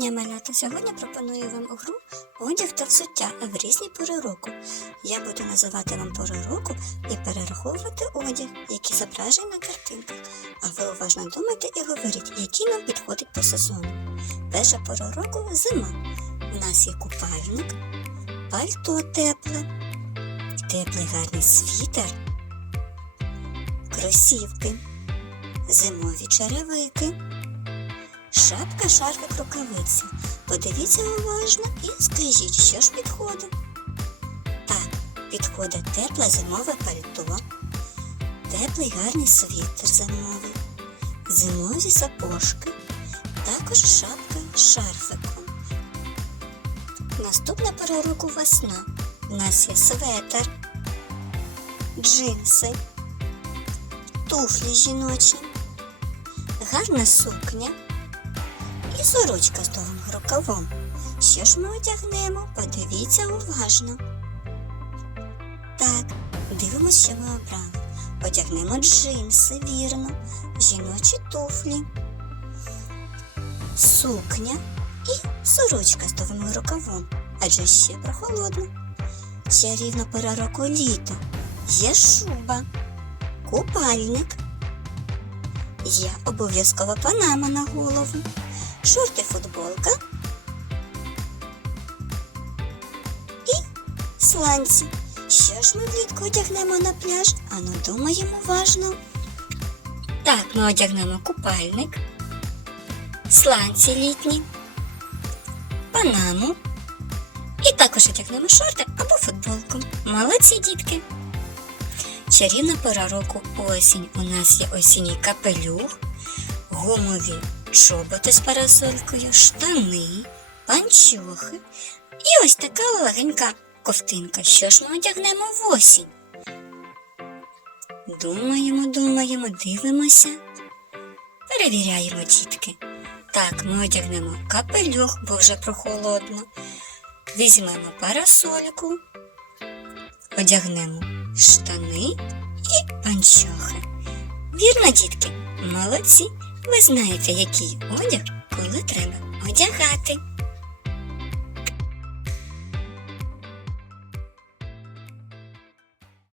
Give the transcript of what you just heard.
дня, малята! Сьогодні пропоную вам гру одяг та взуття в різні пори року. Я буду називати вам пори року і перераховувати одяг, який зображений на картинках. А ви уважно думайте і говоріть, який нам підходить по сезону. Перша пора року зима. У нас є купальник, пальто тепле, теплий гарний світер, кросівки, зимові черевики. Шапка, шарфик, рукавиці. Подивіться уважно і скажіть, що ж підходить. Так, підходить тепле зимове пальто, теплий гарний світер зимовий, зимові сапожки, також шапка з шарфиком. Наступна пора року весна. У нас є светер, джинси, туфлі жіночі, гарна сукня і сорочка з довгим рукавом. Що ж ми одягнемо? Подивіться уважно. Так, дивимося, що ми обрали. Одягнемо джинси, вірно, жіночі туфлі, сукня і сорочка з довгим рукавом, адже ще прохолодно. Чарівна пора року літо. Є шуба, купальник. Є обов'язкова панама на голову шорти футболка і сланці. Що ж ми влітку одягнемо на пляж? Ану думаємо уважно. Так, ми одягнемо купальник, сланці літні, панаму і також одягнемо шорти або футболку. Молодці дітки! Чарівна пора року осінь. У нас є осінній капелюх, гумові чоботи з парасолькою, штани, панчохи і ось така легенька ковтинка. Що ж ми одягнемо в осінь? Думаємо, думаємо, дивимося. Перевіряємо дітки. Так, ми одягнемо капелюх, бо вже прохолодно. Візьмемо парасольку, одягнемо штани і панчохи. Вірно, дітки, молодці. Ви знаєте, який одяг, коли треба одягати.